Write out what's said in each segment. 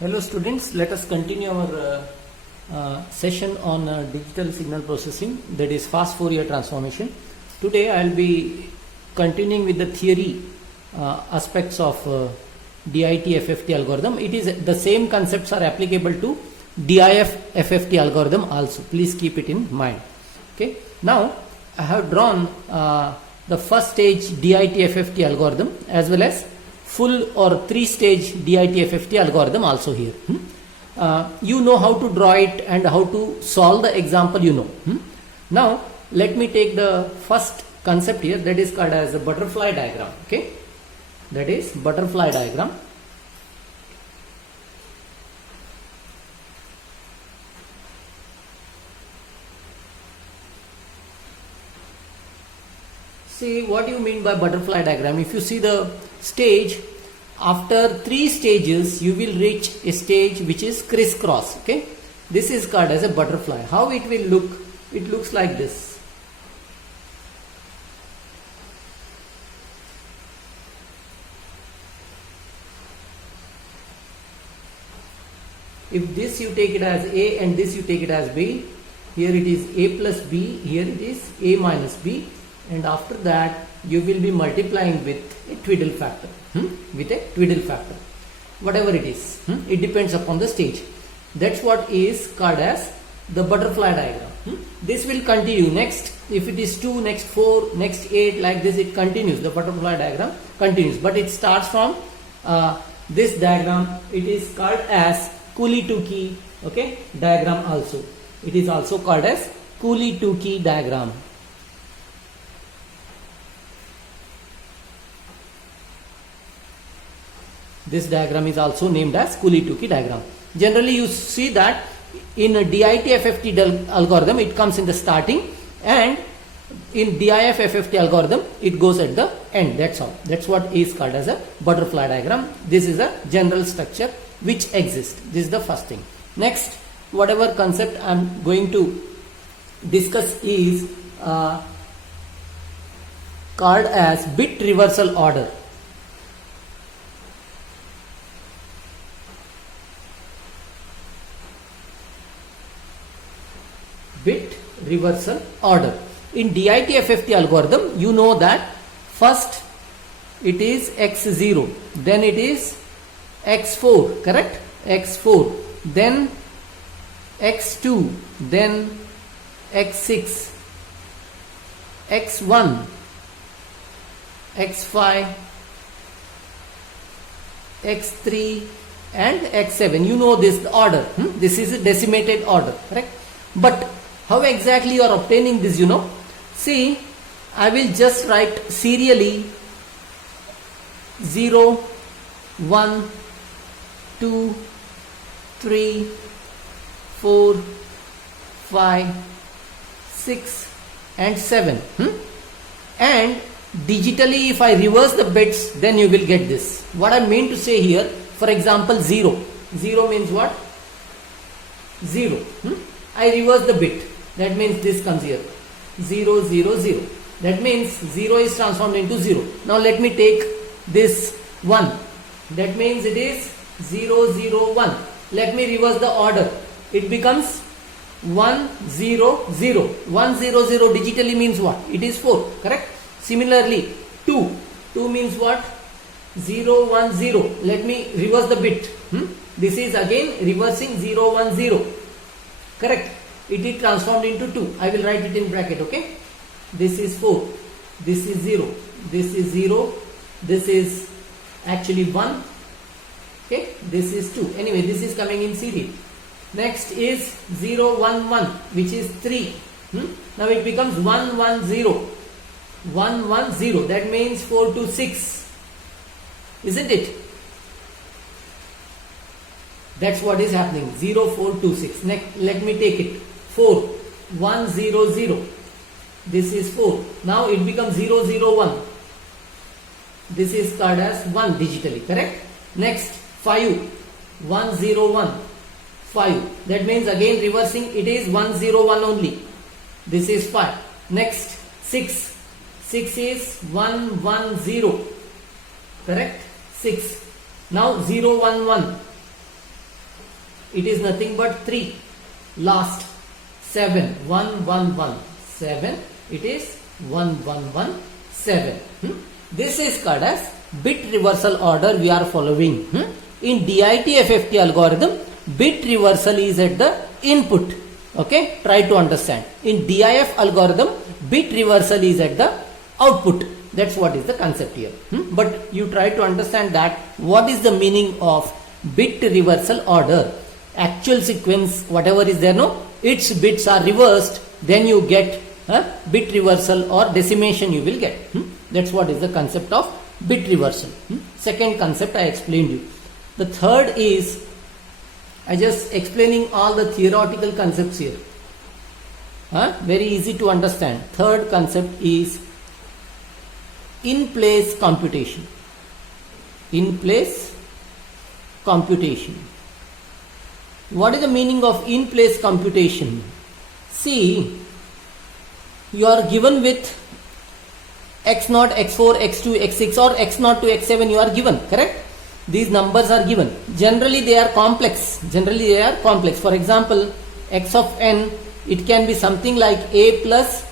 Hello students, let us continue our session on digital signal processing, that is fast Fourier transformation. Today I will be continuing with the theory aspects of DIT FFT algorithm. It is the same concepts are applicable to DIF FFT algorithm also. Please keep it in mind. Okay. Now I have drawn the first stage DIT FFT algorithm as well as full or three-stage DIT FFT algorithm also here. You know how to draw it and how to solve the example you know. Now let me take the first concept here, that is called as a butterfly diagram. Okay, that is butterfly diagram. See what you mean by butterfly diagram. If you see the stage, after three stages you will reach a stage which is crisscross. Okay, this is called as a butterfly. How it will look? It looks like this. If this you take it as A and this you take it as B, here it is A plus B, here it is A minus B, and after that you will be multiplying with a twiddle factor, whatever it is. It depends upon the stage. That's what is called as the butterfly diagram. This will continue. Next, if it is 2, next 4, next 8, like this it continues. The butterfly diagram continues, but it starts from this diagram. It is called as Cooley-Tukey diagram also. It is also called as Cooley-Tukey diagram. This diagram is also named as Cooley-Tukey diagram. Generally you see that in a DIT FFT algorithm it comes in the starting, and in DIF FFT algorithm it goes at the end. That's all. That's what is called as a butterfly diagram. This is a general structure which exists. This is the first thing. Next, whatever concept I am going to discuss is called as bit reversal order. Bit reversal order. In DIT FFT algorithm, you know that first it is x0, then it is x4, correct? x4, then x2, then x6, x1, x5, x3 and x7. You know this order. This is a decimated order, correct? But how exactly you are obtaining this, you know? See, I will just write serially 0, 1, 2, 3, 4, 5, 6 and 7. And digitally if I reverse the bits, then you will get this. What I mean to say here, for example 0. 0 means what? 0. I reverse the bit. That means this comes here. 0, 0, 0. That means 0 is transformed into 0. Now let me take this 1. That means it is 0, 0, 1. Let me reverse the order. It becomes 1, 0, 0. 1, 0, 0 digitally means what? It is 4. Correct? Similarly, 2. 2 means what? 0, 1, 0. Let me reverse the bit. This is again reversing 0, 1, 0. Correct? It is transformed into 2. I will write it in bracket, okay? This is 4. This is 0. This is 0. This is actually 1. Okay? This is 2. Anyway, this is coming in series. Next is 0, 1, 1, which is 3. Now it becomes 1, 1, 0. 1, 1, 0. That means 4, 2, 6. Isn't it? That's what is happening. 0, 4, 2, 6. Next, let me take it. 4, 1, 0, 0. This is 4. Now it becomes 0, 0, 1. This is called as 1 digitally, correct? Next, 5, 1, 0, 1. 5. That means again reversing, it is 1, 0, 1 only. This is 5. Next, 6. 6 is 1, 1, 0. Correct? 6. Now 0, 1, 1. it is nothing but 3. Last 7, 1 1 1 7, it is 1 1 1 7. This is called as bit reversal order we are following. In DIT FFT algorithm, bit reversal is at the input. Okay, try to understand. In DIF algorithm, bit reversal is at the output. That's what is the concept here. But you try to understand that what is the meaning of bit reversal order. Actual sequence, whatever is there, no, its bits are reversed, then you get bit reversal or decimation you will get. That's what is the concept of bit reversal. Second concept I explained you. The third is, I just explaining all the theoretical concepts here. Very easy to understand. Third concept is in place computation. In place computation. What is the meaning of in place computation? See, you are given with x0, x4, x2, x6 or x0 to x7 you are given, correct? These numbers are given. Generally they are complex. For example, x of n, it can be something like a plus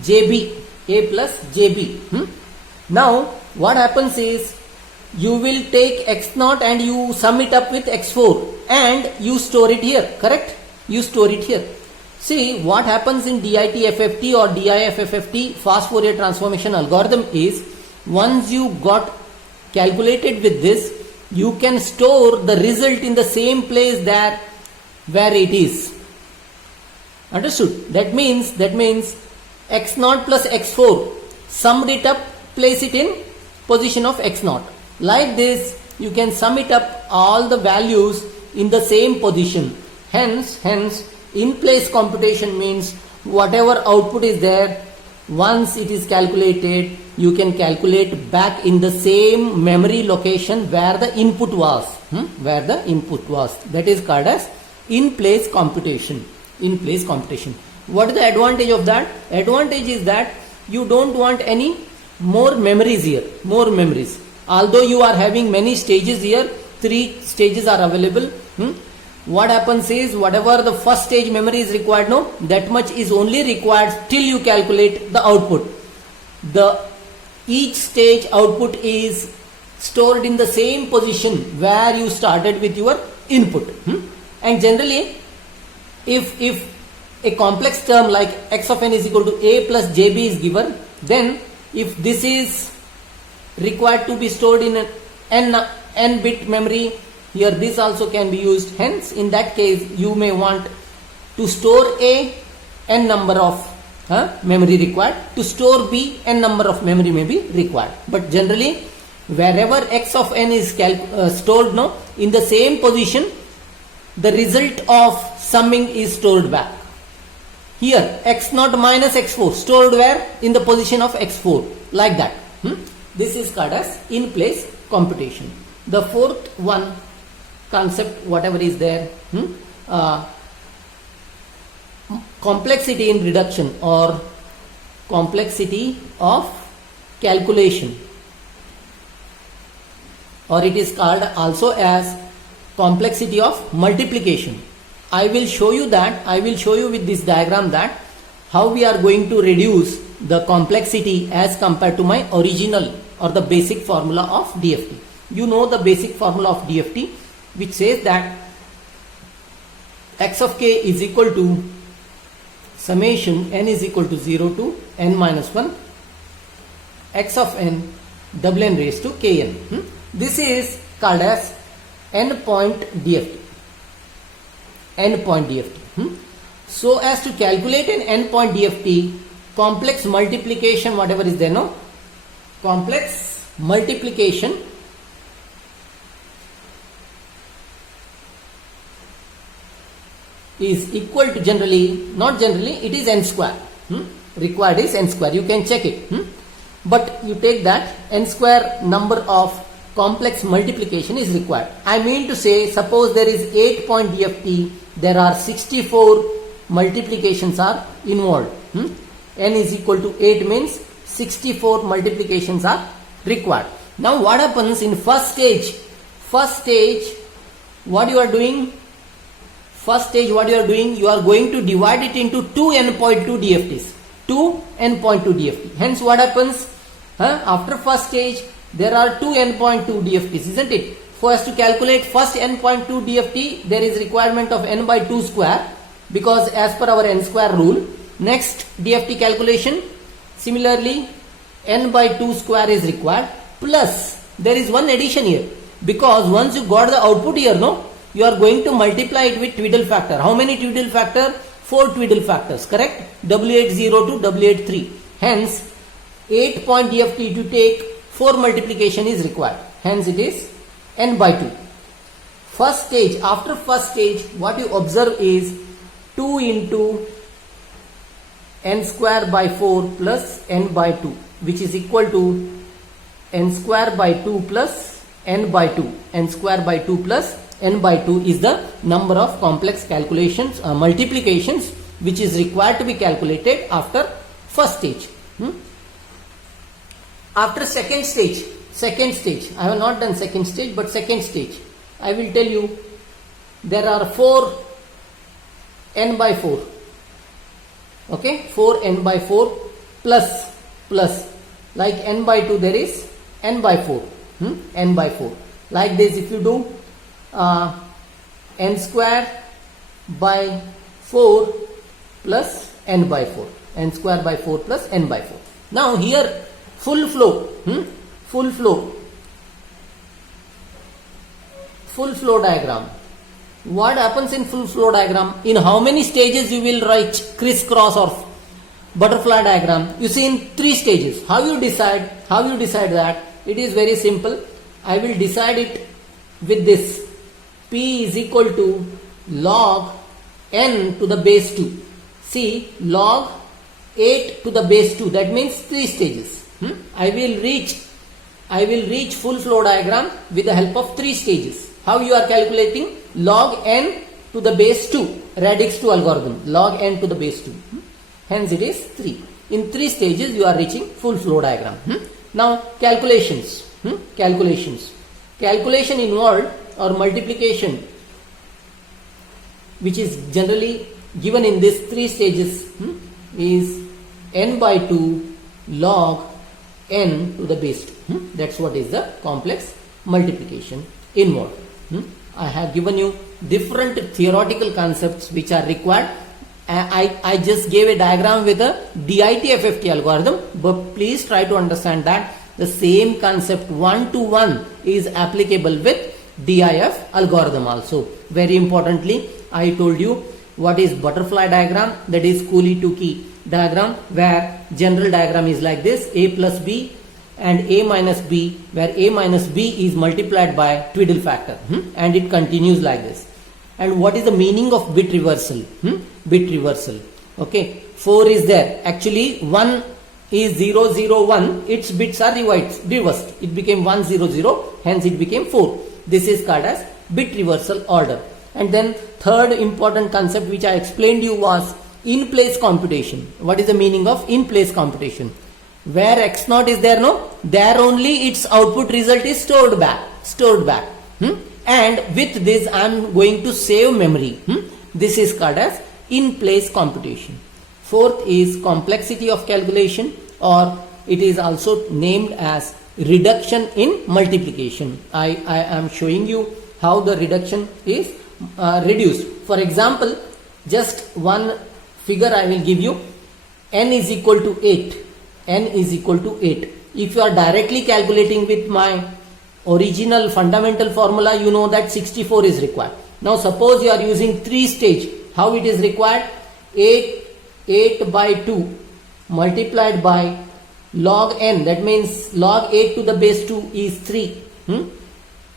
jb. Now what happens is, you will take x0 and you sum it up with x4 and you store it here, correct? You store it here. See, what happens in DIT FFT or DIF FFT fast Fourier transformation algorithm is, once you got calculated with this, you can store the result in the same place that where it is. Understood? That means x0 plus x4, summed it up, place it in position of x0. Like this, you can sum it up all the values in the same position. Hence, in place computation means whatever output is there, once it is calculated, you can calculate back in the same memory location where the input was. That is called as in place computation. What is the advantage of that? Advantage is that you don't want any more memories here. Although you are having many stages here, 3 stages are available. What happens is, whatever the first stage memory is required, no, that much is only required till you calculate the output. Each stage output is stored in the same position where you started with your input. And generally, if a complex term like x of n is equal to a plus jb is given, then if this is required to be stored in an n bit memory, here this also can be used. Hence, in that case, you may want to store a n number of memory required, to store b n number of memory may be required. But generally, wherever x of n is stored now in the same position, the result of summing is stored back. Here x0 minus x4 stored where? In the position of x4, like that. This is called as in place computation. The fourth one concept, whatever is there, complexity in reduction or complexity of calculation, or it is called also as complexity of multiplication. I will show you with this diagram that how we are going to reduce the complexity as compared to my original or the basic formula of DFT. You know the basic formula of DFT, which says that x of k is equal to summation n is equal to 0 to n minus 1 x of n double n raised to kn. This is called as n-point DFT. So as to calculate an n-point DFT, complex multiplication, whatever is there, no? Complex multiplication is equal to it is n square. Required is n square. You can check it. But you take that n square number of complex multiplication is required. I mean to say, suppose there is 8-point DFT, there are 64 multiplications are involved. N is equal to 8 means 64 multiplications are required. Now what happens in first stage, what you are doing, First stage, what you are doing, you are going to divide it into 2 n.2 DFTs. 2 n.2 DFT. Hence what happens? After first stage, there are 2 n.2 DFTs, isn't it? For us to calculate first n.2 DFT, there is requirement of n by 2 square, because as per our n square rule. Next DFT calculation, similarly n by 2 square is required, plus there is one addition here, because once you got the output here, no, you are going to multiply it with Twiddle factor. How many Twiddle factor? 4 Twiddle factors, correct? W80 to W83. Hence 8 point DFT to take 4 multiplication is required. Hence it is n by 2. First stage, after first stage, what you observe is 2 into n square by 4 plus n by 2, which is equal to n square by 2 plus n by 2. N square by 2 plus n by 2 is the number of complex calculations, multiplications, which is required to be calculated after first stage. After second stage, I have not done second stage, but second stage, I will tell you, there are 4 n by 4. Okay, 4 n by 4 plus, like n by 2 there is n by 4. N by 4. Like this, if you do n square by 4 plus n by 4. N square by 4 plus n by 4. Now here full flow diagram. What happens in full flow diagram? In how many stages you will write crisscross or butterfly diagram? You see, in 3 stages. How you decide that? It is very simple. I will decide it with this. P is equal to log n to the base 2. See, log 8 to the base 2. That means 3 stages. I will reach full flow diagram with the help of 3 stages. How you are calculating? Log n to the base 2. Radix 2 algorithm. Log n to the base 2. Hence it is 3. In 3 stages you are reaching full flow diagram. Now calculations. Calculation involved or multiplication, which is generally given in these 3 stages, is n by 2 log n to the base 2. That's what is the complex multiplication involved. I have given you different theoretical concepts which are required. I just gave a diagram with a DIT FFT algorithm, but please try to understand that the same concept 1-to-1 is applicable with DIF algorithm also. Very importantly, I told you what is butterfly diagram, that is Cooley-Tukey diagram, where general diagram is like this: a plus b and a minus b, where a minus b is multiplied by Twiddle factor, and it continues like this. And what is the meaning of bit reversal? Bit reversal. Okay, 4 is there. Actually 1 is 0 0 1. Its bits are reversed. It became 1 0 0. Hence it became 4. This is called as bit reversal order. And then third important concept which I explained you was in place computation. What is the meaning of in place computation? Where x0 is there, no, there only its output result is stored back. And with this I am going to save memory. This is called as in place computation. Fourth is complexity of calculation, or it is also named as reduction in multiplication. I am showing you how the reduction is reduced. For example, just one figure I will give you. N is equal to 8. N is equal to 8. If you are directly calculating with my original fundamental formula, you know that 64 is required. Now suppose you are using 3 stage. How it is required? 8 by 2 multiplied by log n, that means log 8 to the base 2 is 3.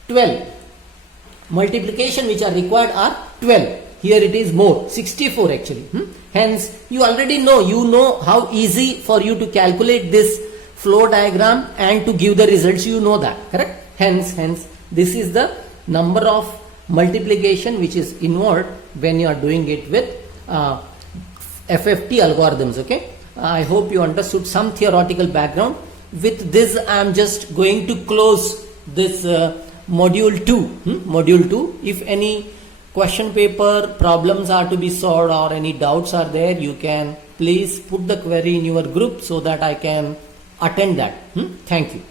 12. Multiplication which are required are 12. Here it is more, 64 actually. Hence you already know, you know how easy for you to calculate this flow diagram and to give the results, you know that, correct? Hence this is the number of multiplication which is involved when you are doing it with FFT algorithms. Okay, I hope you understood some theoretical background. With this I am just going to close this module 2. Module 2. If any question paper problems are to be solved or any doubts are there, you can please put the query in your group so that I can attend that. Thank you.